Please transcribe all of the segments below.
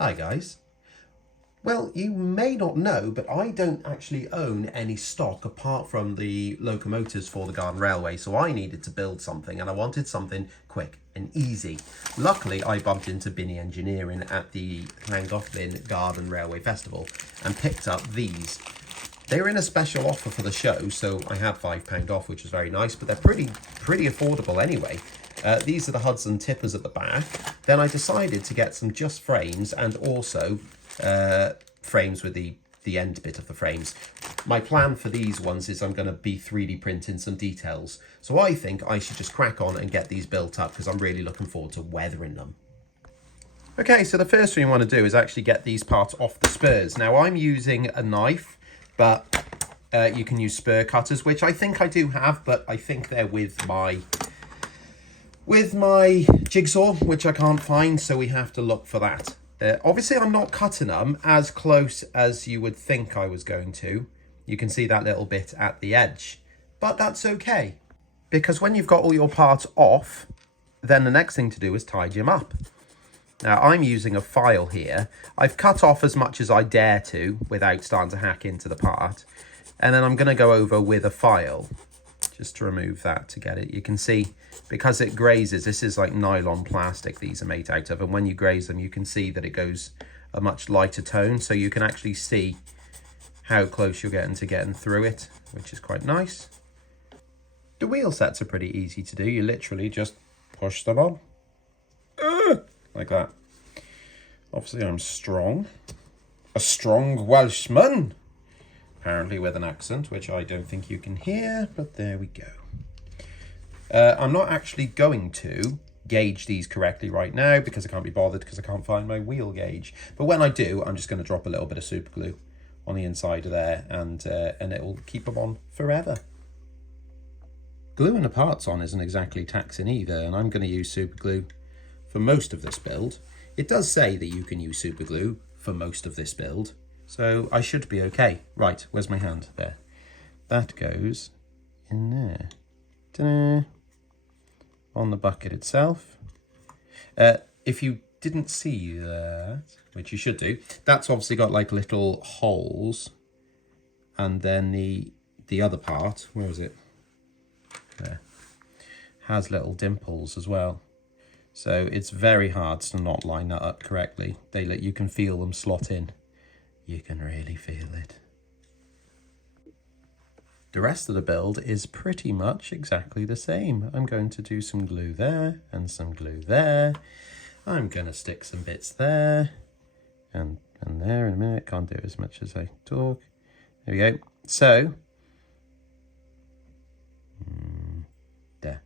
Hi guys. Well, you may not know, but I don't actually own any stock apart from the locomotives for the Garden Railway, so I needed to build something and I wanted something quick and easy. Luckily, I bumped into Binnie Engineering at the Llangollen Garden Railway Festival and picked up these. They were in a special offer for the show, so I had £5 off, which was very nice, but they're pretty affordable anyway. These are the Hudson tippers at the back. Then I decided to get some just frames and also frames with the end bit of the frames. My plan for these ones is I'm going to be 3D printing some details. So I think I should just crack on and get these built up because I'm really looking forward to weathering them. Okay, so the first thing you want to do is actually get these parts off the spurs. Now I'm using a knife, but you can use spur cutters, which I think I do have, but I think they're with my jigsaw, which I can't find, so we have to look for that. Obviously, I'm not cutting them as close as you would think I was going to. You can see that little bit at the edge, but that's okay. Because when you've got all your parts off, then the next thing to do is tidy them up. Now, I'm using a file here. I've cut off as much as I dare to without starting to hack into the part. And then I'm going to go over with a file just to remove that to get it. You can see, because it grazes, this is like nylon plastic these are made out of, and when you graze them you can see that it goes a much lighter tone, so you can actually see how close you're getting through it, which is quite nice. The wheel sets are pretty easy to do. You literally just push them on like that. Obviously I'm strong, a strong Welshman, apparently with an accent, which I don't think you can hear, but there we go. I'm not actually going to gauge these correctly right now because I can't be bothered because I can't find my wheel gauge. But when I do, I'm just going to drop a little bit of super glue on the inside of there, and it will keep them on forever. Gluing the parts on isn't exactly taxing either, and I'm going to use super glue for most of this build. It does say that you can use super glue for most of this build, so I should be okay. Right, where's my hand? There. That goes in there. Ta-da. On the bucket itself. If you didn't see that, which you should do, that's obviously got like little holes, and then the other part, where is it? There. Has little dimples as well. So it's very hard to not line that up correctly. You can feel them slot in. You can really feel it. The rest of the build is pretty much exactly the same. I'm going to do some glue there and some glue there. I'm going to stick some bits there and there in a minute. Can't do as much as I talk. There we go. So, there.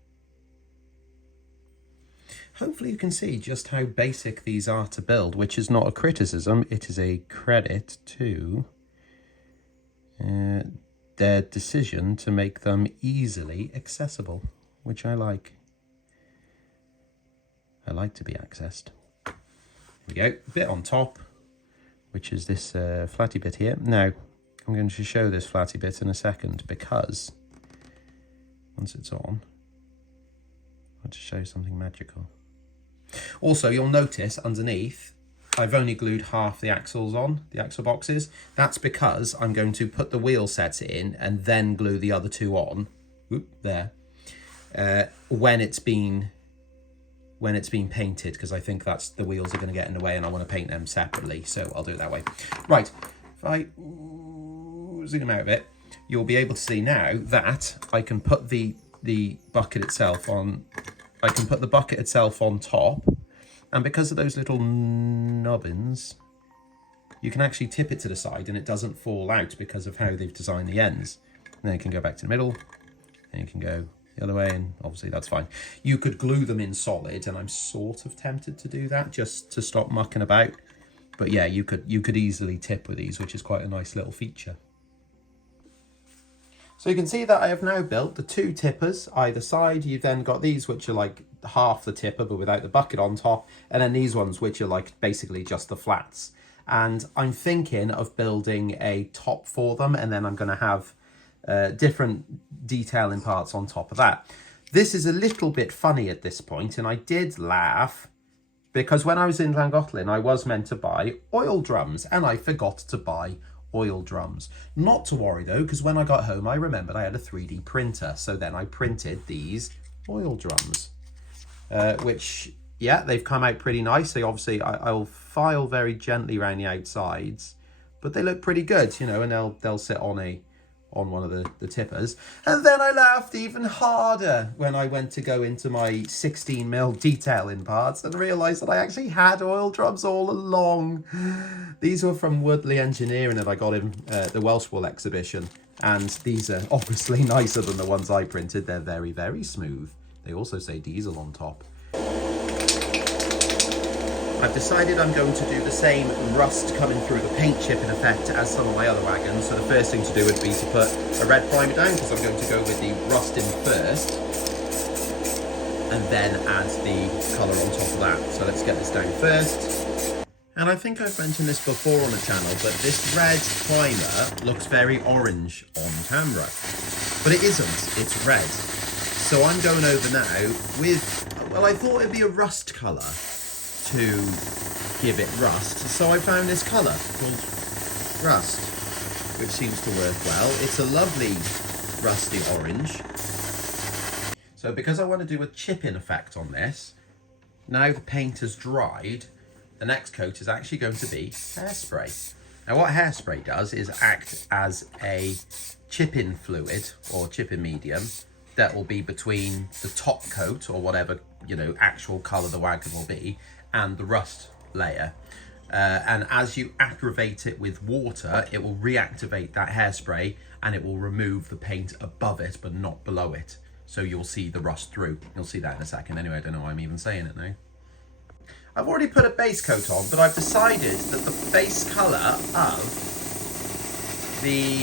Hopefully you can see just how basic these are to build, which is not a criticism. It is a credit to their decision to make them easily accessible, which I like. I like to be accessed. There we go, bit on top, which is this flatty bit here. Now, I'm going to show this flatty bit in a second because once it's on, I want to show something magical. Also, you'll notice underneath, I've only glued half the axles on, the axle boxes. That's because I'm going to put the wheel sets in and then glue the other two on, there, when it's been painted, because I think that's the wheels are going to get in the way and I want to paint them separately, so I'll do it that way. Right, if I zoom out a bit, you'll be able to see now that I can put the bucket itself on, I can put the bucket itself on top. And because of those little nubbins, you can actually tip it to the side and it doesn't fall out because of how they've designed the ends. And then you can go back to the middle, and you can go the other way, and obviously that's fine. You could glue them in solid, and I'm sort of tempted to do that just to stop mucking about. But yeah, you could easily tip with these, which is quite a nice little feature. So you can see that I have now built the two tippers either side. You've then got these which are like half the tipper but without the bucket on top, and then these ones which are like basically just the flats. And I'm thinking of building a top for them, and then I'm going to have different detailing parts on top of that. This is a little bit funny at this point, and I did laugh because when I was in Llangollen, I was meant to buy oil drums and I forgot to buy oil drums. Not to worry though, because when I got home, I remembered I had a 3D printer. So then I printed these oil drums, which, yeah, they've come out pretty nice. They obviously, I'll file very gently around the outsides, but they look pretty good, you know, and they'll sit on one of the tippers. And then I laughed even harder when I went to go into my 16mm detailing parts and realised that I actually had oil drums all along. These were from Binnie Engineering that I got in the Welshpool exhibition, and these are obviously nicer than the ones I printed. They're very, very smooth. They also say diesel on top. I've decided I'm going to do the same rust coming through the paint chipping effect as some of my other wagons. So the first thing to do would be to put a red primer down, because I'm going to go with the rust in first, and then add the colour on top of that. So let's get this down first. And I think I've mentioned this before on the channel, but this red primer looks very orange on camera, but it isn't, it's red. So I'm going over now with, well, I thought it'd be a rust colour to give it rust, so I found this colour called rust, which seems to work well. It's a lovely rusty orange. So because I want to do a chipping effect on this, now the paint has dried, the next coat is actually going to be hairspray. Now what hairspray does is act as a chipping fluid or chipping medium that will be between the top coat, or whatever, you know, actual colour the wagon will be, and the rust layer. And as you aggravate it with water, it will reactivate that hairspray and it will remove the paint above it but not below it. So you'll see the rust through. You'll see that in a second. Anyway, I don't know why I'm even saying it now. I've already put a base coat on, but I've decided that the base colour of the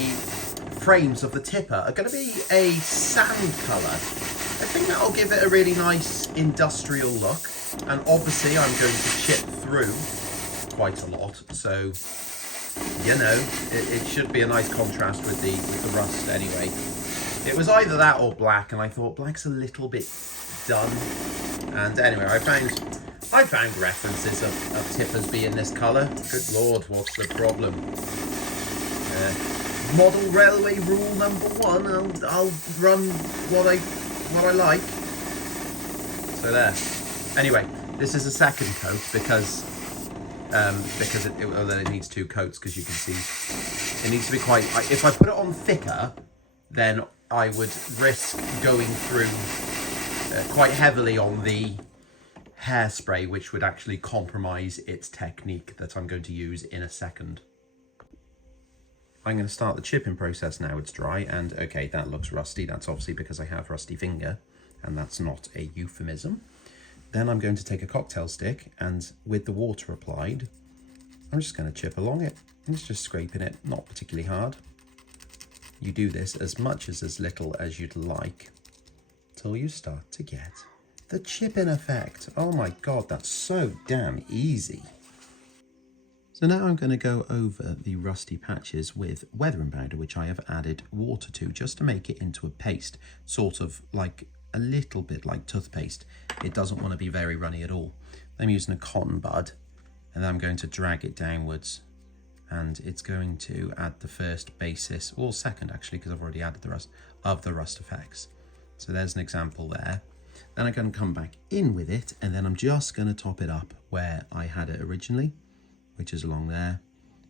frames of the tipper are going to be a sand colour. I think that'll give it a really nice industrial look. And obviously I'm going to chip through quite a lot, so, you know, it should be a nice contrast with the rust anyway. It was either that or black, and I thought black's a little bit done. And anyway, I found references of tippers being this colour. Good lord, what's the problem? Model railway rule number 1, I'll run what I like. So there. Anyway, this is a second coat because it needs 2 coats, because you can see it needs to be quite, if I put it on thicker, then I would risk going through quite heavily on the hairspray, which would actually compromise its technique that I'm going to use in a second. I'm going to start the chipping process now it's dry, and okay, that looks rusty. That's obviously because I have rusty finger, and that's not a euphemism. Then I'm going to take a cocktail stick, and with the water applied, I'm just going to chip along it. I'm just scraping it, not particularly hard. You do this as much as little as you'd like, till you start to get the chipping effect. Oh my god, that's so damn easy. So now I'm going to go over the rusty patches with weathering powder, which I have added water to just to make it into a paste, sort of like a little bit like toothpaste. It doesn't want to be very runny at all. I'm using a cotton bud, and then I'm going to drag it downwards, and it's going to add the first basis, or second actually, because I've already added the rest of the rust effects. So there's an example there. Then I'm going to come back in with it, and then I'm just going to top it up where I had it originally, which is along there,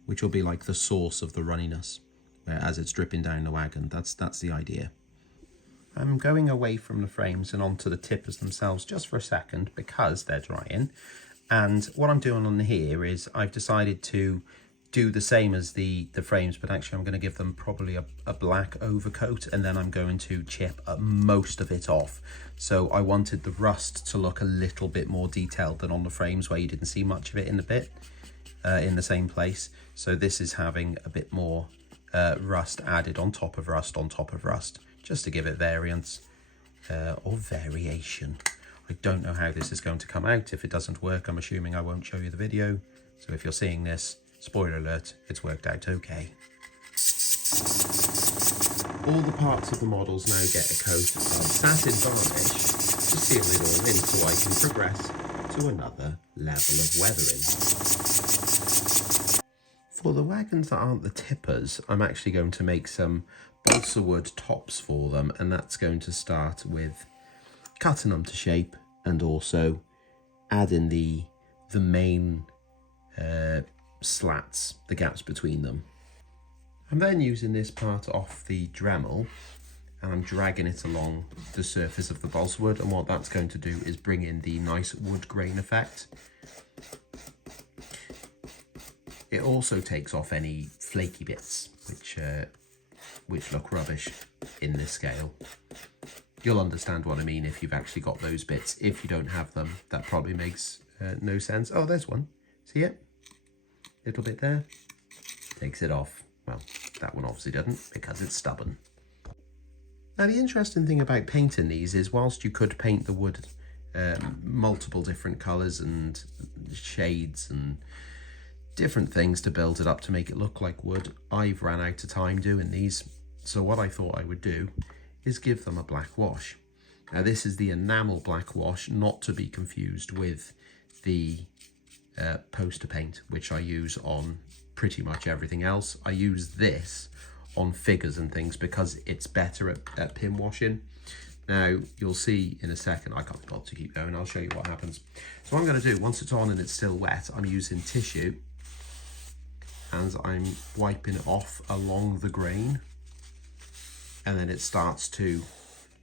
which will be like the source of the runniness, where as it's dripping down the wagon. That's the idea. I'm going away from the frames and onto the tippers themselves just for a second because they're drying. And what I'm doing on here is I've decided to do the same as the frames, but actually I'm going to give them probably a black overcoat, and then I'm going to chip most of it off. So I wanted the rust to look a little bit more detailed than on the frames where you didn't see much of it in the bit in the same place. So this is having a bit more rust added on top of rust on top of rust, just to give it variance or variation. I don't know how this is going to come out. If it doesn't work, I'm assuming I won't show you the video. So if you're seeing this, spoiler alert, it's worked out okay. All the parts of the models now get a coat of satin varnish to seal it all in, so I can progress to another level of weathering. For the wagons that aren't the tippers, I'm actually going to make some balsa wood tops for them, and that's going to start with cutting them to shape and also adding the main slats, the gaps between them. I'm then using this part off the Dremel and I'm dragging it along the surface of the balsa wood, and what that's going to do is bring in the nice wood grain effect. It also takes off any flaky bits which look rubbish in this scale. You'll understand what I mean if you've actually got those bits. If you don't have them, that probably makes no sense. Oh, there's one. See it? Little bit there. Takes it off. Well, that one obviously doesn't because it's stubborn. Now, the interesting thing about painting these is whilst you could paint the wood multiple different colours and shades and different things to build it up to make it look like wood, I've ran out of time doing these. So what I thought I would do is give them a black wash. Now, this is the enamel black wash, not to be confused with the poster paint, which I use on pretty much everything else. I use this on figures and things because it's better at pin washing. Now, you'll see in a second, I can't be bothered to keep going, I'll show you what happens. So what I'm going to do, once it's on and it's still wet, I'm using tissue and I'm wiping it off along the grain, and then it starts to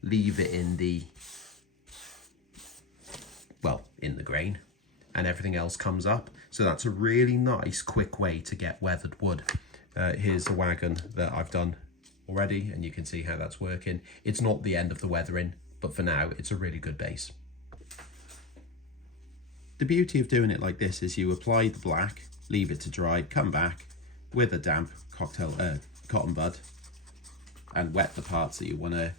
leave it in the grain, and everything else comes up. So that's a really nice quick way to get weathered wood. Here's a wagon that I've done already, and you can see how that's working. It's not the end of the weathering, but for now it's a really good base. The beauty of doing it like this is you apply the black, leave it to dry, come back with a damp cotton bud and wet the parts that you want to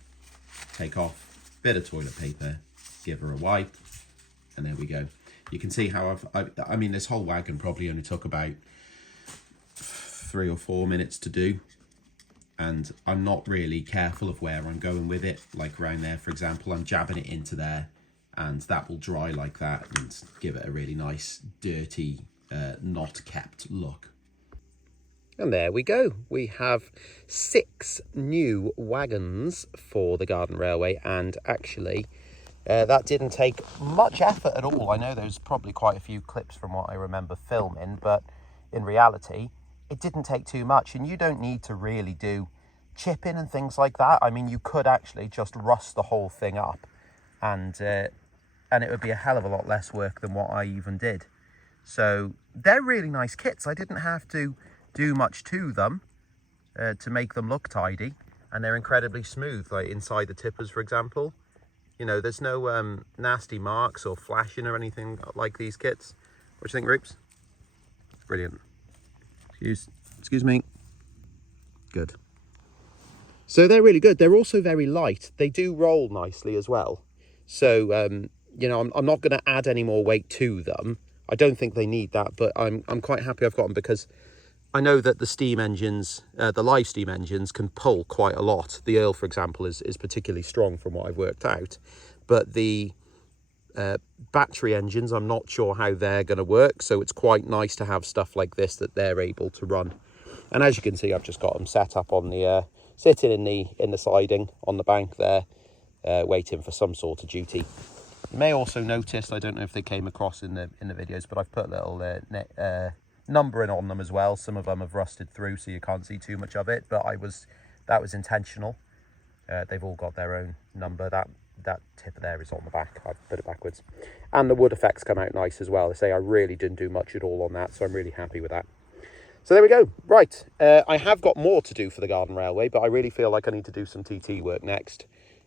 take off, bit of toilet paper, give her a wipe, and there we go. You can see how I mean, this whole wagon probably only took about 3 or 4 minutes to do, and I'm not really careful of where I'm going with it. Like around there, for example, I'm jabbing it into there, and that will dry like that and give it a really nice, dirty, not kept look. And there we go. We have 6 new wagons for the Garden Railway, and actually that didn't take much effort at all. I know there's probably quite a few clips from what I remember filming, but in reality, it didn't take too much, and you don't need to really do chipping and things like that. I mean, you could actually just rust the whole thing up, and it would be a hell of a lot less work than what I even did. So they're really nice kits. I didn't have to do much to them to make them look tidy, and they're incredibly smooth. Like inside the tippers, for example, you know, there's no nasty marks or flashing or anything like these kits. What do you think, Roops? Brilliant. Excuse me. Good. So they're really good. They're also very light. They do roll nicely as well. So, you know, I'm not going to add any more weight to them. I don't think they need that, but I'm quite happy I've got them because I know that the steam engines, the live steam engines, can pull quite a lot. The Earl, for example, is particularly strong from what I've worked out. But the battery engines, I'm not sure how they're going to work. So it's quite nice to have stuff like this that they're able to run. And as you can see, I've just got them set up on the sitting in the siding on the bank there, waiting for some sort of duty. You may also notice, I don't know if they came across in the videos, but I've put a little numbering on them as well. Some of them have rusted through, so you can't see too much of it, but that was intentional. They've all got their own number. That tip there is on the back. I've put it backwards, and the wood effects come out nice as well. I say I really didn't do much at all on that, so I'm really happy with that. So there we go. Right, I have got more to do for the Garden Railway, but I really feel like I need to do some TT work next.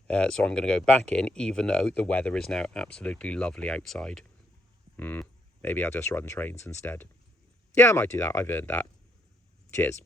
So I'm going to go back in, even though the weather is now absolutely lovely outside. Maybe I'll just run trains instead. Yeah, I might do that. I've earned that. Cheers.